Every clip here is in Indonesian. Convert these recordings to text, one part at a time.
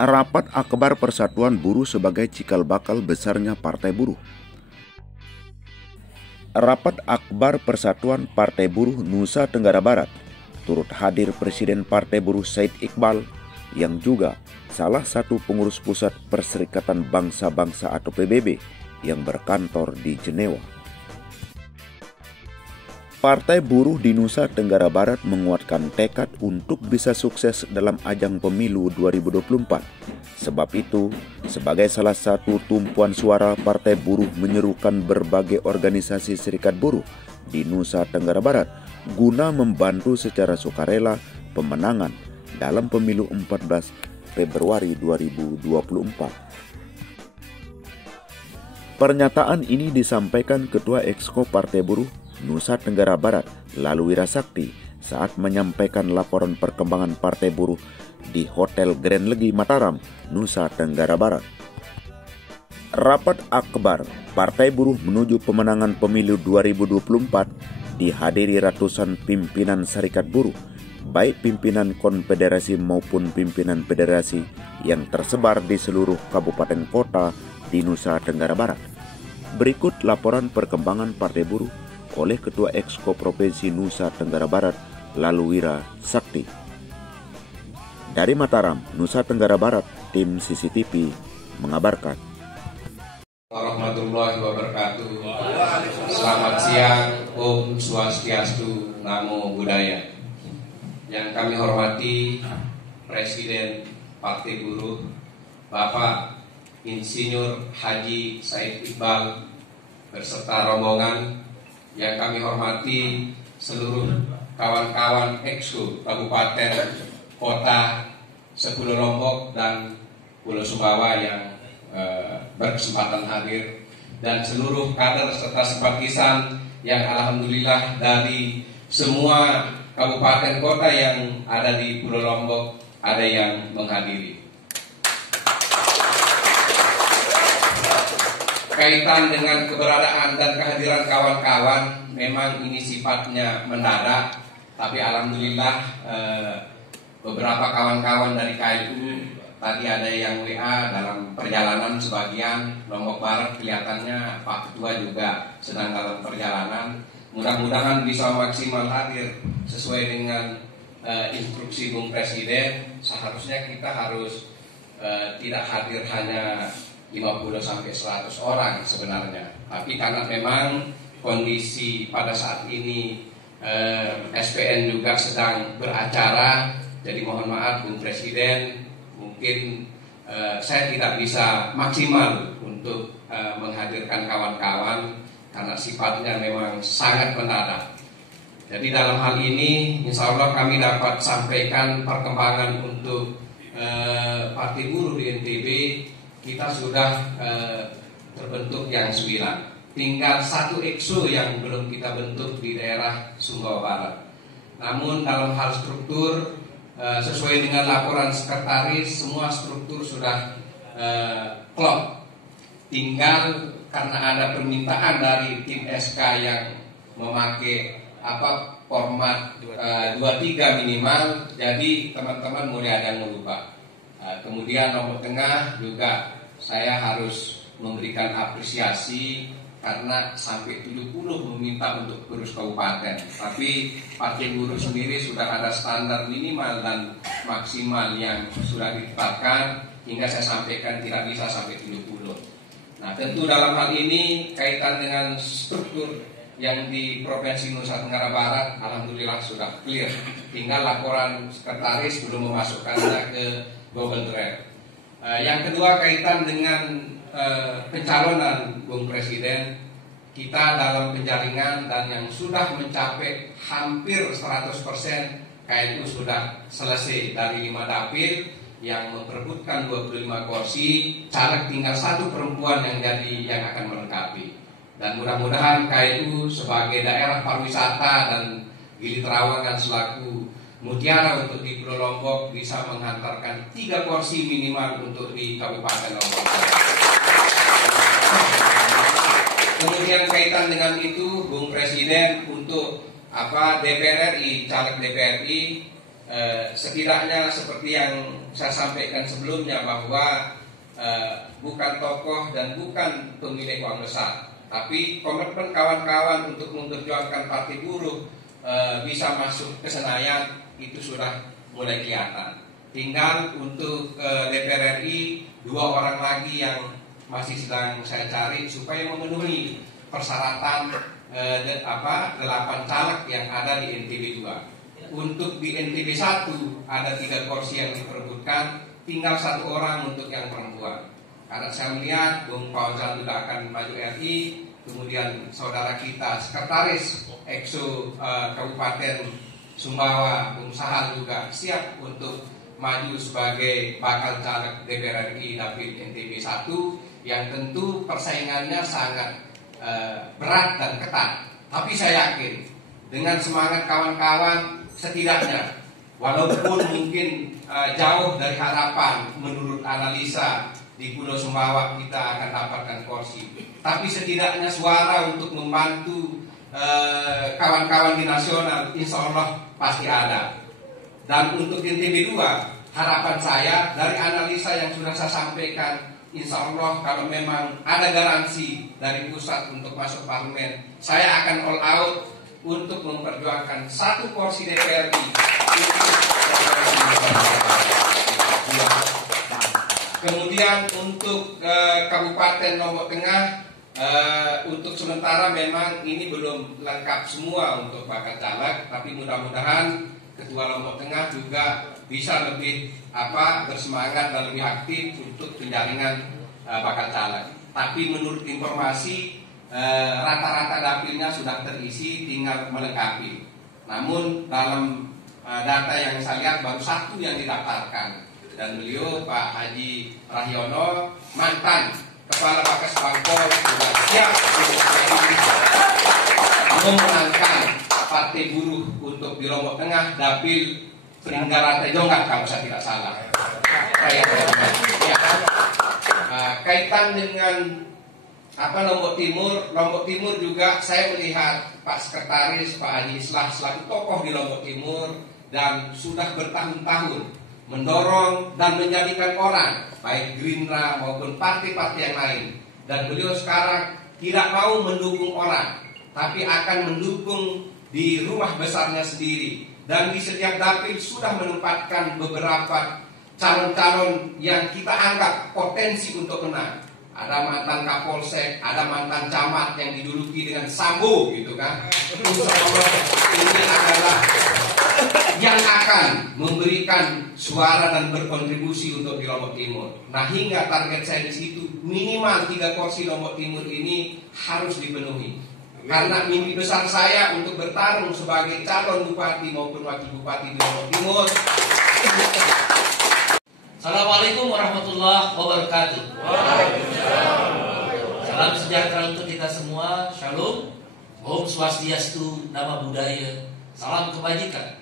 Rapat Akbar Persatuan Buruh sebagai cikal bakal besarnya Partai Buruh. Rapat Akbar Persatuan Partai Buruh Nusa Tenggara Barat turut hadir Presiden Partai Buruh Said Iqbal yang juga salah satu pengurus pusat Perserikatan Bangsa-Bangsa atau PBB yang berkantor di Jenewa. Partai Buruh di Nusa Tenggara Barat menguatkan tekad untuk bisa sukses dalam ajang pemilu 2024. Sebab itu, sebagai salah satu tumpuan suara, Partai Buruh menyerukan berbagai organisasi serikat buruh di Nusa Tenggara Barat guna membantu secara sukarela pemenangan dalam pemilu 14 Februari 2024. Pernyataan ini disampaikan Ketua Exco Partai Buruh Nusa Tenggara Barat, Lalu Wirasakti, saat menyampaikan laporan perkembangan Partai Buruh di Hotel Grand Legi Mataram, Nusa Tenggara Barat. Rapat Akbar Partai Buruh menuju pemenangan pemilu 2024 dihadiri ratusan pimpinan serikat buruh, baik pimpinan konfederasi maupun pimpinan federasi yang tersebar di seluruh kabupaten kota di Nusa Tenggara Barat. Berikut laporan perkembangan Partai Buruh oleh Ketua Exco Provinsi Nusa Tenggara Barat, Lalu Wirasakti. Dari Mataram, Nusa Tenggara Barat, tim CCTV mengabarkan. Warahmatullahi wabarakatuh. Selamat siang, Om Swastiastu, Namo Buddhaya. Yang kami hormati Presiden Partai Buruh, Bapak Insinyur Haji Said Iqbal beserta rombongan. Yang kami hormati seluruh kawan-kawan Exco Kabupaten, Kota, Sepuluh Lombok dan Pulau Sumbawa yang berkesempatan hadir, dan seluruh kader serta simpatisan yang alhamdulillah dari semua kabupaten kota yang ada di Pulau Lombok ada yang menghadiri. Kaitan dengan keberadaan dan kehadiran kawan-kawan, memang ini sifatnya mendadak, tapi alhamdulillah beberapa kawan-kawan dari KLU tadi ada yang WA dalam perjalanan sebagian. Lombok Barat kelihatannya Pak Ketua juga sedang dalam perjalanan. Mudah-mudahan bisa maksimal hadir sesuai dengan instruksi Bung Presiden. Seharusnya kita harus tidak hadir hanya 50-100 orang sebenarnya. Tapi karena memang kondisi pada saat ini SPN juga sedang beracara, jadi mohon maaf Bung Presiden, mungkin saya tidak bisa maksimal untuk menghadirkan kawan-kawan karena sifatnya memang sangat mendadak. Jadi dalam hal ini insya Allah kami dapat sampaikan perkembangan untuk Partai Buruh di NTB. Kita sudah terbentuk yang 9. Tinggal satu Exco yang belum kita bentuk di daerah Sumbawa Barat. Namun dalam hal struktur, sesuai dengan laporan sekretaris, semua struktur sudah klop. Tinggal karena ada permintaan dari tim SK yang memakai format 23 minimal, jadi teman-teman mulai ada yang merubah. Kemudian nomor tengah juga saya harus memberikan apresiasi karena sampai 70 meminta untuk urus kabupaten. Tapi Partai Buruh sendiri sudah ada standar minimal dan maksimal yang sudah ditetapkan, hingga saya sampaikan tidak bisa sampai 70. Nah, tentu dalam hal ini kaitan dengan struktur yang di Provinsi Nusa Tenggara Barat alhamdulillah sudah clear. Tinggal laporan sekretaris belum memasukkannya ke Google Drive. Yang kedua kaitan dengan pencalonan Bung Presiden, kita dalam penjaringan dan yang sudah mencapai hampir 100%, KLU sudah selesai dari 5 dapil yang memperebutkan 25 kursi, caleg tinggal 1 perempuan yang akan melengkapi. Dan mudah-mudahan KLU sebagai daerah pariwisata dan Gili Trawangan selaku mutiara untuk di Pulau Lombok bisa menghantarkan 3 kursi minimal untuk di Kabupaten Lombok. Kemudian kaitan dengan itu, Bung Presiden untuk DPR RI, caleg DPR RI setidaknya seperti yang saya sampaikan sebelumnya bahwa bukan tokoh dan bukan pemilik uang besar, tapi komitmen kawan-kawan untuk memperjuangkan Partai Buruh bisa masuk ke Senayan itu sudah mulai kelihatan. Tinggal untuk DPR RI 2 orang lagi yang masih sedang saya cari supaya memenuhi persyaratan 8 caleg yang ada di NTB 2. Untuk di NTB 1 ada 3 kursi yang diperebutkan, tinggal 1 orang untuk yang perempuan. Karena saya melihat Bung Fauzan sudah akan maju RI, kemudian saudara kita sekretaris EXO Kabupaten Sumbawa, Bung Sahal juga siap untuk maju sebagai bakal caleg DPR RI Dapil NTB 1, yang tentu persaingannya sangat berat dan ketat. Tapi saya yakin dengan semangat kawan-kawan, setidaknya walaupun mungkin jauh dari harapan menurut analisa di Pulau Sumbawa kita akan dapatkan kursi, tapi setidaknya suara untuk membantu kawan-kawan di nasional insya Allah pasti ada. Dan untuk NTB 2, harapan saya dari analisa yang sudah saya sampaikan, insya Allah kalau memang ada garansi dari pusat untuk masuk parlemen, saya akan all out untuk memperjuangkan 1 kursi DPR RI. Kemudian untuk Kabupaten Lombok Tengah, untuk sementara memang ini belum lengkap semua untuk bakal caleg, tapi mudah-mudahan Ketua Lombok Tengah juga bisa lebih bersemangat dan lebih aktif untuk penjaringan bakal caleg. Tapi menurut informasi rata-rata dapilnya sudah terisi, tinggal melengkapi. Namun dalam data yang saya lihat baru 1 yang didaftarkan, dan beliau Pak Haji Rahyono, mantan Kepala Bakas Bangpol, sudah siap untuk memenangkan Partai Buruh untuk di Lombok Tengah Dapil Peninggalan Jonggak kalau saya tidak salah. Kaitan dengan Lombok Timur juga saya melihat Pak Sekretaris Pak Haji Islah selaku tokoh di Lombok Timur dan sudah bertahun-tahun mendorong dan menjadikan orang baik Gerindra maupun partai-partai yang lain, dan beliau sekarang tidak mau mendukung orang tapi akan mendukung di rumah besarnya sendiri, dan di setiap dapil sudah menempatkan beberapa calon-calon yang kita anggap potensi untuk menang. Ada mantan Kapolsek, ada mantan camat yang dijuluki dengan Sambo gitu kan. Ini adalah yang akan memberikan suara dan berkontribusi untuk di Lombok Timur. Nah, hingga target saya di situ minimal 3 kursi Lombok Timur ini harus dipenuhi. Karena mimpi besar saya untuk bertarung sebagai calon bupati maupun wakil bupati di Lombok Timur. Assalamualaikum warahmatullahi wabarakatuh. Salam sejahtera untuk kita semua. Shalom. Om Swastiastu, nama budaya. Salam kebajikan.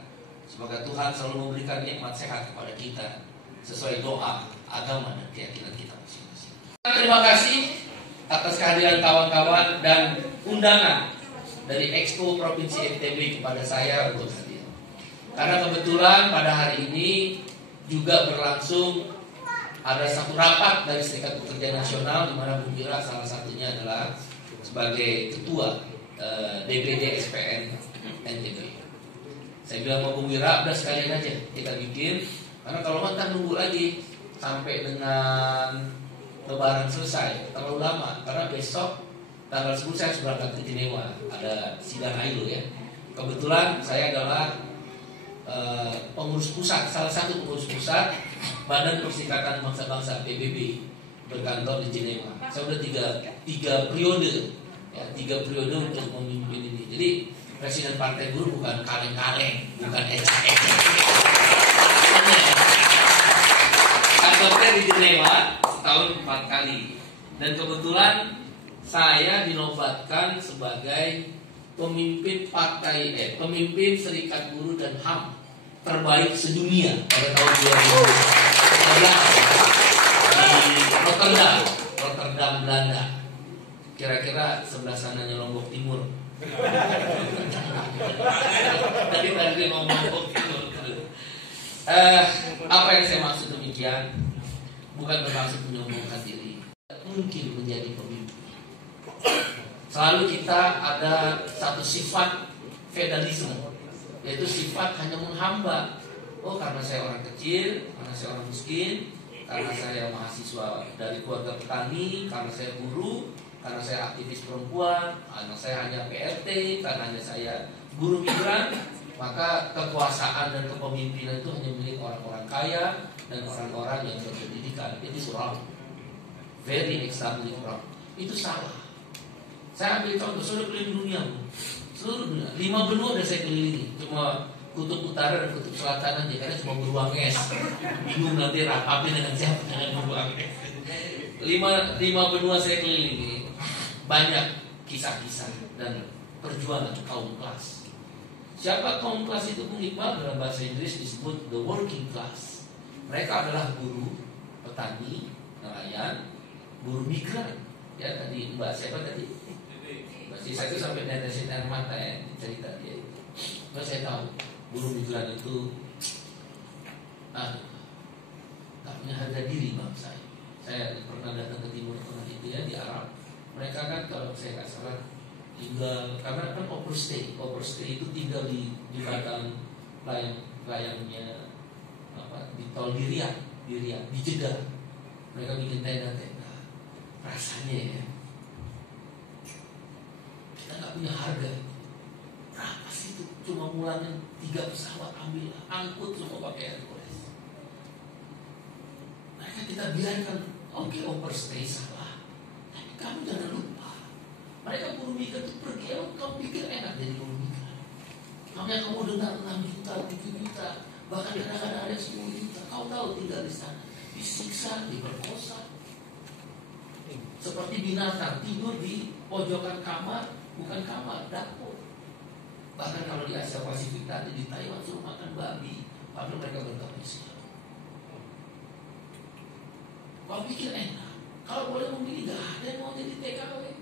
Semoga Tuhan selalu memberikan nikmat sehat kepada kita sesuai doa, agama dan keyakinan kita masing-masing. Terima kasih atas kehadiran kawan-kawan dan undangan dari Expo Provinsi NTB kepada saya untuk hadir. Karena kebetulan pada hari ini juga berlangsung ada satu rapat dari Serikat Pekerja Nasional, di mana Bung Wira salah satunya adalah sebagai ketua DPD SPN NTB. Saya bilang sama Bung Wira, udah sekalian aja kita bikin, karena kalau nggak nunggu lagi sampai dengan Lebaran selesai terlalu lama. Karena besok tanggal 10 saya harus berangkat ke Jenewa, ada sidang ILO ya. Kebetulan saya adalah pengurus pusat, salah satu pengurus pusat Badan Perserikatan Bangsa-Bangsa PBB berkantor di Jenewa. Saya udah tiga periode, ya, 3 periode untuk memimpin ini. Jadi Presiden Partai Buruh bukan kaleng-kaleng, bukan ecek-ecek. Kantornya di Jenewa setahun 4 kali. Dan kebetulan saya dinobatkan sebagai pemimpin pemimpin Serikat Buruh dan HAM terbaik sedunia pada tahun 2015 di Rotterdam, Belanda. Kira-kira sebelah sananya Lombok Timur. Tadi ngomong Lombok Timur. Apa yang saya maksud demikian? Bukan bermaksud menyombongkan diri. Mungkin menjadi pemimpin. Selalu kita ada satu sifat feudalisme, yaitu sifat hanya menghamba. Oh, karena saya orang kecil, karena saya orang miskin, karena saya mahasiswa dari keluarga petani, karena saya guru, karena saya aktivis perempuan, karena saya hanya PRT, karena hanya saya buruh migran, maka kekuasaan dan kepemimpinan itu hanya milik orang-orang kaya dan orang-orang yang berpendidikan. Itu wrong, very extremely wrong. Itu salah. Saya ambil contoh, sudah keliling dunia, seluruh dunia, 5 benua sudah saya kelilingi, cuma kutub utara dan kutub selatan aja, karena cuma beruang es. Bingung nanti rapapin dengan siapa dengan beruang es. 5 benua saya kelilingi, banyak kisah-kisah dan perjuangan kaum kelas. Siapa kaum kelas itu? Bung Iqbal dalam bahasa Inggris disebut the working class. Mereka adalah buruh, petani, nelayan, buruh migran. Ya tadi Mbak siapa tadi? Masih saya itu sampai netesin air mata ya cerita dia itu. Terus saya tahu buruh migran itu tak punya harga diri bangsa. Saya pernah datang ke Timur Tengah itu ya, di Arab. Mereka kan kalau saya nggak salah tinggal, karena kan overstay itu tinggal di badan layangnya di tol di Riyadh, di Jeddah. Mereka bikin tenda-tenda. Rasanya ya, kita nggak punya harga. Berapa sih itu? Cuma mulanya 3 pesawat, ambil angkut semua pakai Hercules. Mereka kita biarkan, oke, overstay salah, tapi kamu jangan lupa, mereka buruh migran itu pergi, kamu pikir enak jadi buruh migran. Makanya kamu dengar 6 juta, 7 juta, bahkan kadang-kadang ada 10 juta. Kau tahu tinggal di sana, disiksa, diperkosa, seperti binatang tidur di pojokan kamar, bukan kamar, dapur. Bahkan kalau di Asia Pasifik tadi, di Taiwan suruh makan babi, padahal mereka bergabung Islam. Kau pikir enak? Kalau boleh memilih, gak ada yang mau jadi TKW.